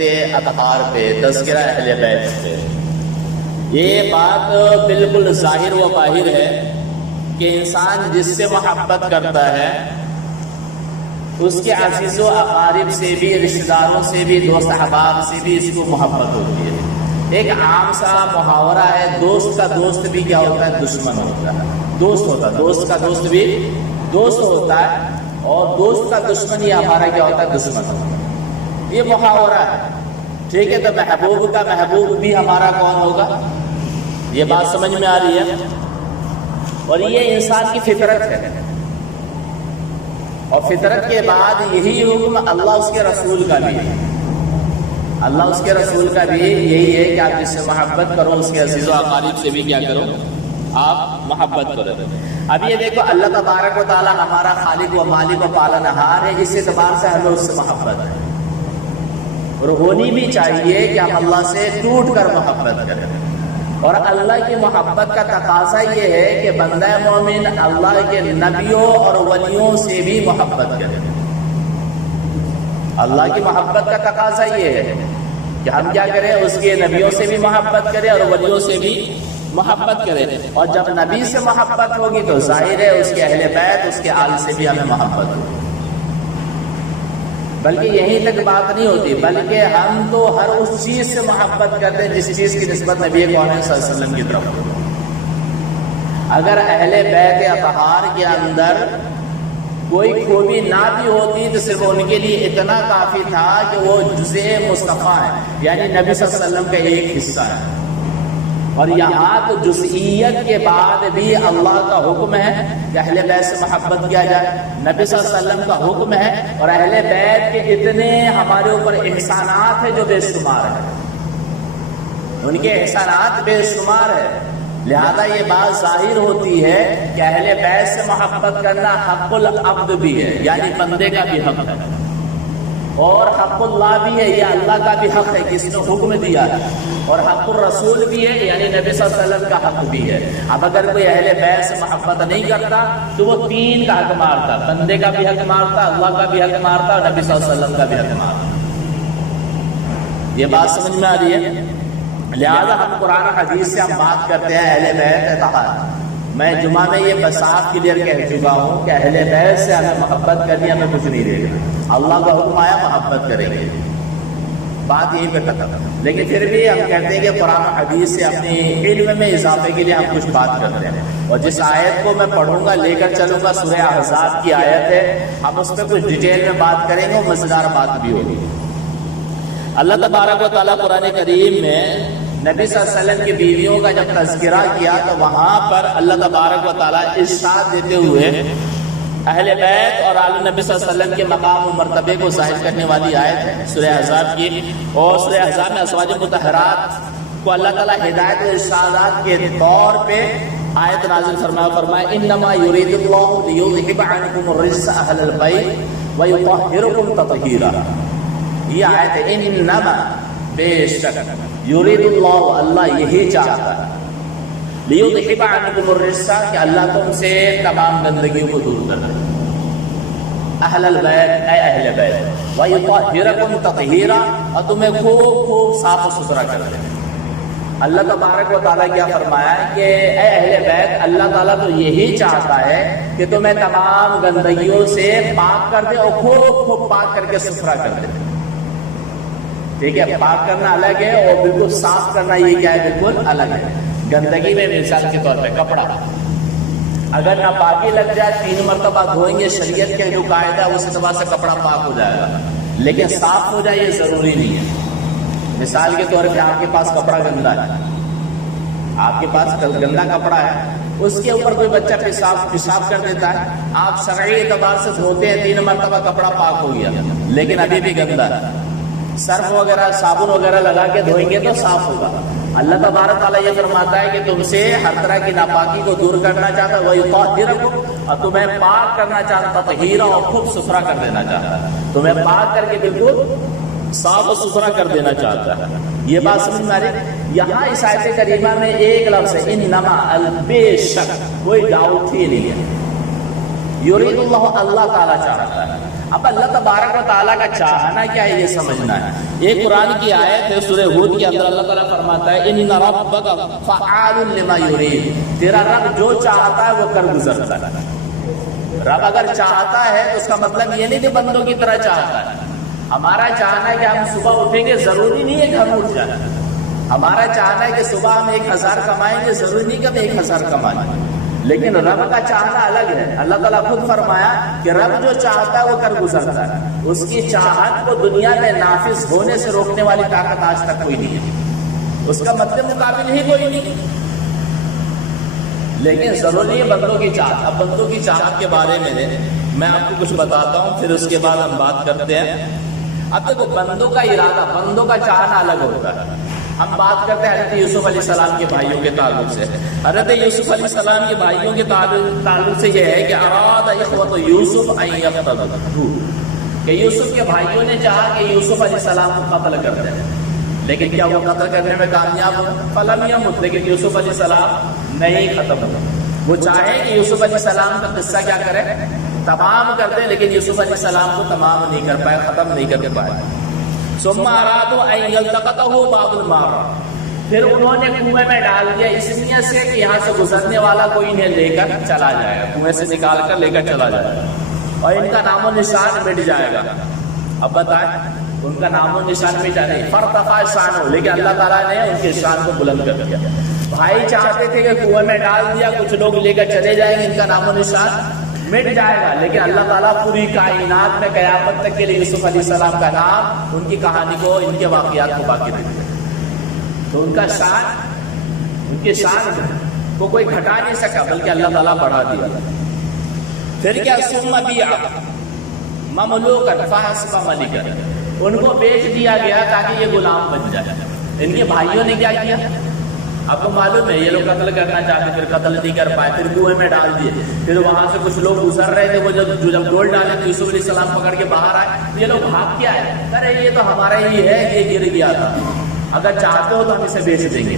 اطہار پہ، تذکرہ اہل بیت پہ۔ یہ بات بالکل ظاہر و باہر ہے کہ انسان جس سے محبت کرتا ہے اس کے عزیز و اقارب سے بھی، رشتہ داروں سے بھی، دوست احباب سے بھی اس کو محبت ہوتی ہے۔ ایک عام سا محاورہ ہے، دوست کا دوست بھی کیا ہوتا ہے؟ دشمن ہوتا ہے۔ دوست ہوتا ہے، دوست کا دوست بھی دوست ہوتا ہے، اور دوست کا دشمن یہ ہمارا کیا ہوتا ہے؟ دشمن ہوتا ہے۔ یہ محاورہ ہے، ٹھیک ہے؟ تو محبوب کا محبوب بھی ہمارا کون ہوگا؟ یہ بات سمجھ میں آ رہی ہے؟ اور یہ انسان کی فطرت ہے، اور فطرت کے بعد یہی حکم اللہ اس کے رسول کا بھی ہے۔ اللہ اس کے رسول کا بھی یہی ہے کہ آپ جس سے محبت کرو اس کے عزیز و اقارب سے بھی کیا کرو؟ آپ محبت کرو۔ اب یہ دیکھو، اللہ تبارک و تعالی ہمارا خالق و مالک و پالنہار ہے، اس اعتبار سے ہمیں اس سے محبت ہے، اور ہونی بھی چاہیے کہ ہم اللہ سے ٹوٹ کر محبت کریں۔ اور اللہ کی محبت کا تقاضا یہ ہے کہ بندہ مومن اللہ کے نبیوں اور ولیوں سے بھی محبت کرے۔ اللہ کی محبت کا تقاضا یہ ہے کہ ہم کیا کریں؟ اس کے نبیوں سے بھی محبت کریں اور ولیوں سے بھی محبت کریں۔ اور جب نبی سے محبت ہوگی تو ظاہر ہے اس کے اہل بیت، اس کے آل سے بھی ہمیں محبت ہوگی۔ بلکہ یہیں تک بات نہیں ہوتی، بلکہ ہم تو ہر اس چیز سے محبت کرتے ہیں جس چیز کی نسبت نبی کریم صلی اللہ علیہ وسلم کی طرف ہو۔ اگر اہل بیت اطہار کے اندر کوئی خوبی نہ بھی ہوتی تو صرف ان کے لیے اتنا کافی تھا کہ وہ جزء مصطفیٰ ہے، یعنی نبی صلی اللہ علیہ وسلم کا ایک حصہ ہے۔ اور یہاں تو جزئیت کے بعد بھی اللہ کا حکم ہے کہ اہل بیت سے محبت کیا جائے، نبی صلی اللہ علیہ وسلم کا حکم ہے، اور اہل بیت کے اتنے ہمارے اوپر احسانات ہیں جو بے شمار ہیں، ان کے احسانات بے شمار ہے۔ لہذا یہ بات ظاہر ہوتی ہے کہ اہل بیت سے محبت کرنا حق العبد بھی ہے، یعنی بندے کا بھی حق ہے، اور حق اللہ بھی ہے، یہ اللہ کا بھی حق ہے کہ اس نے حکم دیا ہے، اور حق الرسول بھی ہے، یعنی نبی صلی اللہ علیہ وسلم کا حق بھی ہے۔ اب اگر کوئی اہل بیت سے محبت نہیں کرتا تو وہ تین کا حق مارتا، بندے کا بھی حق مارتا، اللہ کا بھی حق مارتا، اور نبی صلی اللہ علیہ وسلم کا بھی حق مارتا۔ یہ بات سمجھ میں آ رہی ہے؟ لہذا ہم قرآن حدیث سے ہم بات کرتے ہیں اہل بیت اطہار۔ میں جمعہ میں یہ صاف کلیئر کہہ چکا ہوں کہ اہل بیت سے ہمیں محبت کرنی، ہمیں کچھ نہیں دے گا۔ اللہ کا حکم آیا محبت کریں گے، بات یہی پہ ختم۔ لیکن پھر بھی ہم کہتے ہیں کہ قرآن حدیث سے اپنے علم میں اضافے کے لیے ہم کچھ بات کرتے ہیں، اور جس آیت کو میں پڑھوں گا لے کر چلوں گا سورہ احزاب کی آیت ہے، ہم اس پہ کچھ ڈیٹیل میں بات کریں گے، اور مزیدار بات بھی ہوگی۔ اللہ تبارک و تعالیٰ قرآن کریم میں نبی صلی اللہ علیہ وسلم کی بیویوں کا جب تذکرہ کیا تو وہاں پر اللہ تبارک و تعالیٰ ارشاد دیتے ہوئے اہل بیت اور آل نبی صلی اللہ علیہ وسلم کے مقام و مرتبے کو ظاہر کرنے والی آیت ہے سورہ احزاب کی، اور سورہ احزاب میں ازواج مطہرات کو اللہ تعالیٰ ہدایت و ارشادات کے طور پہ آیت نازل فرمایا انما یرید اللہ لیذھب عنکم الرجس اہل البیت ویطہرکم تطہیرا۔ یہ آیت ہے انما، بے شک، یرید اللہ، اللہ یہی چاہتا ہے، لیذھب عنکم الرجس، کہ اللہ تم سے تمام گندگیوں کو دور کر دے، اہل البیت، اے اہل بیت، ویطہرکم تطہیرا، اور تمہیں خوب خوب صاف و ستھرا کر دے۔ اللہ تبارک و تعالیٰ کیا فرمایا ہے کہ اے اہل بیت، اللہ تعالیٰ تو یہی چاہتا ہے کہ تمہیں تمام گندگیوں سے پاک کر دے، اور خوب خوب پاک کر کے ستھرا کر دے۔ ٹھیک ہے، پاک کرنا الگ ہے اور بالکل صاف کرنا یہ کیا ہے؟ بالکل الگ ہے۔ گندگی میں مثال کے طور پہ کپڑا، اگر ناپاکی لگ جائے 3 مرتبہ دھوئیں گے، شریعت کے جو قاعدہ ہے اس اعتبار سے کپڑا پاک ہو جائے گا، لیکن صاف ہو جائے یہ ضروری نہیں ہے۔ مثال کے طور پہ آپ کے پاس کپڑا گندا ہے، آپ کے پاس گندا کپڑا ہے، اس کے اوپر کوئی بچہ پیشاب کر دیتا ہے، آپ شرعی اعتبار سے دھوتے ہیں، 3 مرتبہ کپڑا پاک ہو گیا، لیکن ابھی بھی گندا ہے، سرف وغیرہ صابن وغیرہ لگا کے دھوئیں گے تو صاف ہوگا۔ اللہ تبارک تعالیٰ یہ فرماتا ہے کہ تم سے ہر طرح کی ناپاکی کو دور کرنا چاہتا ہے، وَيُطَهِّرَكُمْ، اور تمہیں پاک کرنا چاہتا، تطہیرا، اور خوب ستھرا کر دینا چاہتا ہے، تمہیں پاک کر کے بالکل صاف و ستھرا کر دینا چاہتا ہے۔ یہ بات سمجھ میں آ رہی؟ یہاں اس آیت کریمہ میں ایک لفظ ہے انما، بے شک، کوئی ڈاؤٹ ہی نہیں ہے، یرید اللہ، اللہ تعالیٰ چاہتا ہے، اب اللہ تبارک و تعالیٰ کا چاہنا کیا ہے یہ سمجھنا ہے. ایک قرآن کی آیت ہے سورہ ہود کے اندر اللہ تعالیٰ فرماتا ہے ان ربک فعال لما یرید، تیرا رب جو چاہتا ہے وہ کر گزرتا ہے. رب اگر چاہتا ہے تو اس کا مطلب یہ نہیں کہ بندوں کی طرح چاہتا ہے. ہمارا چاہنا ہے کہ ہم صبح اٹھیں گے، ضروری نہیں ہے کہ ہم اٹھ جانا. ہمارا چاہنا ہے کہ صبح ہم 1000 کمائیں گے، ضروری نہیں کہ ہم 1000 کمائیں گے. لیکن رب کا چاہنا الگ ہے. اللہ تعالیٰ خود فرمایا کہ رب جو چاہتا ہے وہ کر گزرتا ہے. اس کی چاہت کو دنیا میں نافذ ہونے سے روکنے والی طاقت آج تک کوئی نہیں ہے. اس کا مطلب مقابل ہی کوئی نہیں. لیکن ضروری ہے بندوں کی چاہت. اب بندوں کی چاہت کے بارے میں آپ کو کچھ بتاتا ہوں، پھر اس کے بعد ہم بات کرتے ہیں. اب دیکھو بندوں کا ارادہ، بندوں کا چاہنا الگ ہوتا ہے. ہم بات کرتے ہیں حضرت یوسف علیہ السلام کے بھائیوں کے تعلق سے. حضرت یوسف علیہ السلام کے بھائیوں کے تعلق سے یہ ہے کہ اراد اخوۃ یوسف ان یقتلوہ، کہ یوسف کے بھائیوں نے چاہا کہ یوسف علیہ السلام کو قتل کر دیں، لیکن کیا وہ قتل کرنے میں کامیاب ہو؟ فلم یمت، لیکن یوسف علیہ السلام نہیں ختم ہوا. وہ چاہے کہ یوسف علیہ السلام کا قصہ کیا کرے، تمام کر دے، لیکن یوسف علیہ السلام کو تمام نہیں کر پائے، ختم نہیں کر پائے. ثم ارادوا ان یلتقطه بعض المار، پھر انہوں نے کنویں میں ڈال دیا اس نیت سے کہ یہاں سے گزرنے والا کوئی انہیں لے کر چلا جائے گا، کنویں سے نکال کر لے کر چلا جائے گا اور ان کا نام و نشان مٹ جائے گا. اب بتائیں ان کا نام و نشان مٹا نہیں، فرتفع شانہ، لیکن اللہ تعالیٰ نے ان کے شان کو بلند کر دیا. بھائی چاہتے تھے کہ کنویں میں ڈال دیا، کچھ لوگ لے کر چلے جائیں گے، ان کا نام و نشان مٹ جائے گا، لیکن اللہ تعالیٰ پوری کائنات میں قیامت تک کے لیے یوسف علیہ السلام کا نام، ان کی کہانی کو، ان کے واقعات کو باقی رکھ دیا. تو ان کا شان، ان کے شان کو کوئی گھٹا نہیں سکا، بلکہ اللہ تعالیٰ بڑھا دیا. پھر کیا ثم بیع مملوکا فحسب ملکا، ان کو بیچ دیا گیا تاکہ یہ غلام بن جائے. ان کے بھائیوں نے کیا کیا آپ کو معلوم ہے، یہ لوگ قتل کرنا چاہتے، پھر قتل نہیں کر پائے، پھر کنویں میں ڈال دیے. پھر وہاں سے کچھ لوگ گزر رہے تھے، وہ جب ڈول ڈالے تو یوسف علیہ السلام پکڑ کے باہر آئے. یہ لوگ بھاگ کے آئے، ارے یہ تو ہمارا ہی ہے، یہ گر گیا تھا، اگر چاہتے ہو تو ہم اسے بیچ دیں گے،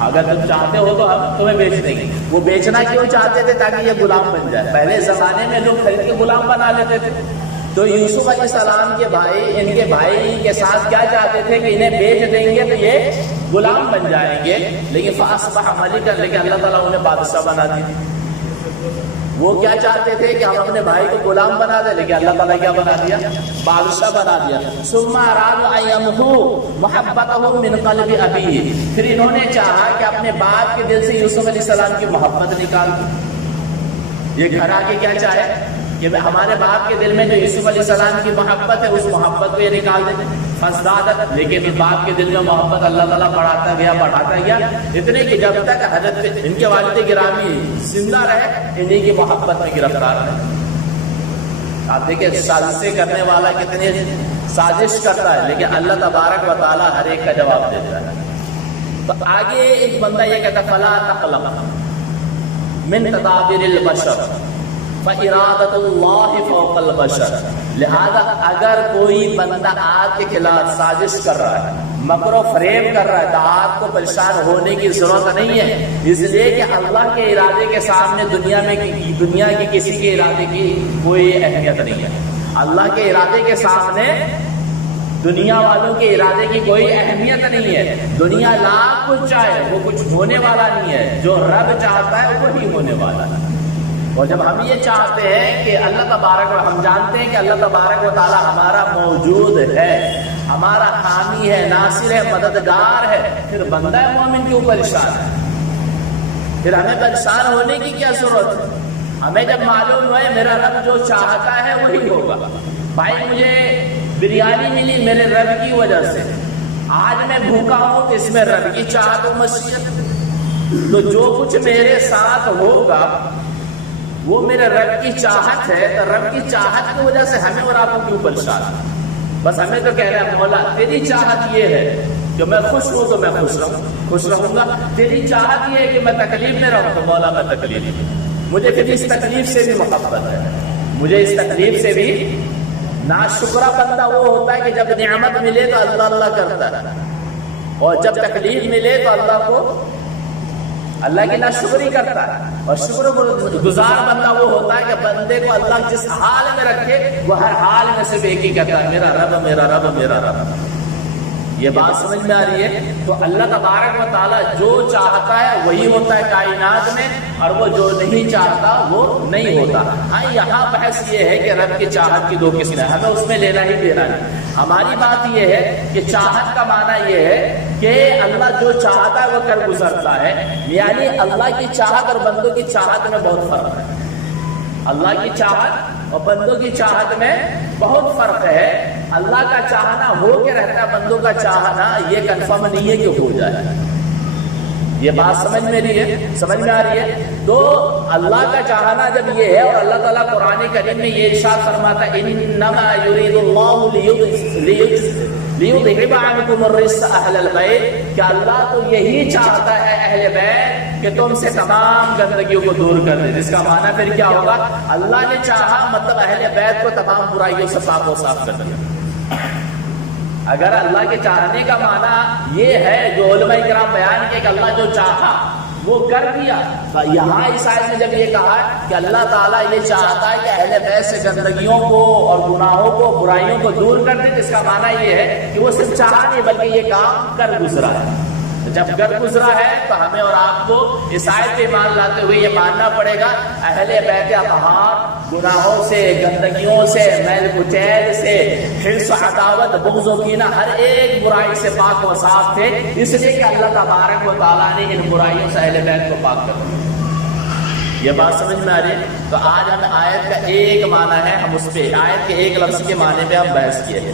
اگر تم چاہتے ہو تو ہم تمہیں بیچ دیں گے. وہ بیچنا کیوں چاہتے تھے؟ تاکہ یہ غلام بن جائے. پہلے زمانے میں لوگ خرید کے غلام بنا لیتے تھے. تو یوسف علیہ السلام کے بھائی ان کے بھائی کے ساتھ کیا چاہتے تھے کہ انہیں بیچ دیں گے تو یہ غلام بن جائیں گے. لیکن فاصبح ملکا، لیکن اللہ تعالیٰ انہیں بادشاہ بنا دی. وہ کیا چاہتے تھے کہ ہم اپنے بھائی کو غلام بنا دیں، لیکن اللہ تعالیٰ کیا بنا دیا؟ بادشاہ بنا دیا. ثم ارادوا ان یمحوا محبتهم من قلب ابیہ، پھر انہوں نے چاہا کہ اپنے باپ کے دل سے یوسف علیہ السلام کی محبت نکال دیں. یہ گھر آ کے کیا چاہے کہ ہمارے باپ کے دل میں جو یوسف علیہ السلام کی محبت ہے اس محبت کو یہ نکال دیں. فازدادت، لیکن باپ کے دل میں محبت اللہ تعالیٰ بڑھاتا گیا اتنے کہ جب تک حضرت ان کے والد گرامی زندہ رہے انہیں کی محبت میں گرفتار رہے. آپ دیکھیں سازشیں کرنے والا کتنے سازش کرتا ہے، لیکن اللہ تبارک و تعالیٰ ہر ایک کا جواب دیتا ہے. تو آگے ایک بندہ یہ کہتا فلا تقلق من تدابیر البشر فَإِرَادَةُ اللَّهِ فَوْقَ الْبَشَرِ، لہذا اگر کوئی بندہ آپ کے خلاف سازش کر رہا ہے، مکر و فریب کر رہا ہے، تو آپ کو پریشان ہونے کی ضرورت نہیں ہے، اس لیے کہ اللہ کے ارادے کے سامنے دنیا کی کسی کے ارادے کی کوئی اہمیت نہیں ہے. اللہ کے ارادے کے سامنے دنیا والوں کے ارادے کی کوئی اہمیت نہیں ہے. دنیا لاکھ کچھ چاہے وہ کچھ ہونے والا نہیں ہے، جو رب چاہتا ہے وہی ہونے والا ہے. اور جب ہم یہ چاہتے ہیں کہ اللہ تبارک و ہم جانتے ہیں کہ اللہ تبارک و تعالی ہمارا موجود ہے، ہمارا حامی ہے، ناصر ہے، مددگار ہے، پھر بندہ مومن کیوں پریشان ہے؟ پھر ہمیں پریشان ہونے کی کیا ضرورت ہے؟ ہمیں جب معلوم ہے میرا رب جو چاہتا ہے وہی ہوگا. بھائی مجھے بریانی ملی میرے رب کی وجہ سے، آج میں بھوکا ہوں اس میں رب کی چاہت و مشیت. تو جو کچھ میرے ساتھ ہوگا وہ میرے رب کی چاہت ہے، تو رب کی چاہت کی وجہ سے ہمیں اور آپ کو کیوں پریشان ہے؟ بس ہمیں تو کہہ رہا ہے مولا تیری چاہت یہ ہے کہ میں خوش ہوں تو میں خوش رہوں گا. تیری چاہت یہ ہے کہ میں تکلیف میں رہوں تو مولا میں تکلیف میں. مجھے پھر اس تکلیف سے بھی محبت ہے، مجھے اس تکلیف سے بھی. ناشکرا بندہ وہ ہوتا ہے کہ جب نعمت ملے تو اللہ اللہ کرتا ہے، اور جب تکلیف ملے تو اللہ کو اللہ کی ناشکری کرتا ہے. اور شکر گزار بندہ وہ ہوتا ہے کہ بندے کو اللہ جس حال میں رکھے وہ ہر حال میں صرف ایک ہی کہتا ہے میرا رب میرا رب میرا رب. یہ بات سمجھ میں آ رہی ہے؟ تو اللہ تبارک و تعالیٰ جو چاہتا ہے وہی ہوتا ہے کائنات میں، اور وہ جو نہیں چاہتا وہ نہیں ہوتا. ہاں یہاں بحث یہ ہے کہ رب کی چاہت کی دو قسمیں، ہمیں اس میں لینا ہی دینا نہیں. ہماری بات یہ ہے کہ چاہت کا معنی یہ ہے کہ اللہ جو چاہتا ہے وہ کر گزرتا ہے. یعنی اللہ کی چاہت اور بندوں کی چاہت میں بہت فرق ہے. اللہ کی چاہت اور بندوں کی چاہت میں بہت فرق ہے. اللہ کا چاہنا ہو کے رہتا ہے، بندوں کا چاہنا یہ کنفرم نہیں ہے کہ ہو جائے. یہ بات سمجھ میں رہی ہے؟ سمجھ میں آ رہی ہے؟ تو اللہ کا چاہنا جب یہ ہے، اور اللہ تعالیٰ قرآن کریم میں یہ ارشاد فرماتا ہے انما یرید اللہ لیذہب عنکم الرجس اہل البیت، کہ اللہ تو یہی چاہتا ہے اہل بیت کہ تم سے تمام گندگیوں کو دور کر دے. جس کا معنی پھر کیا ہوگا؟ اللہ نے چاہا مطلب اہل بیت کو تمام برائیوں سے پاک و صاف کر دیا. اگر اللہ کے چاہنے کا معنی یہ ہے جو علماء کرام بیان کیا کہ اللہ جو چاہا وہ کر دیا، یہاں اس آیت میں جب یہ کہا کہ اللہ تعالیٰ یہ چاہتا ہے کہ اہل بیت سے گندگیوں کو اور گناہوں کو برائیوں کو دور کر دے، جس کا معنی یہ ہے کہ وہ صرف چاہا نہیں بلکہ یہ کام کر گزرا ہے. جب کر گزرا ہے تو ہمیں اور آپ کو اس آیت پہ ایمان لاتے ہوئے یہ ماننا پڑے گا اہل بیت اطہار گناہوں سے، گندگیوں سے، میل کچیل سے، حرص، عداوت، بغض و کینہ، ہر ایک برائی سے پاک و صاف تھے، اس لیے کہ اللہ تبارک و تعالیٰ نے ان برائیوں سے اہل بیت کو پاک کر دیا. یہ بات سمجھ میں آ رہی ہے؟ تو آج ہم آیت کا ایک معنی ہے، ہم اس پہ آیت کے ایک لفظ کے معنی پہ ہم بحث کیے.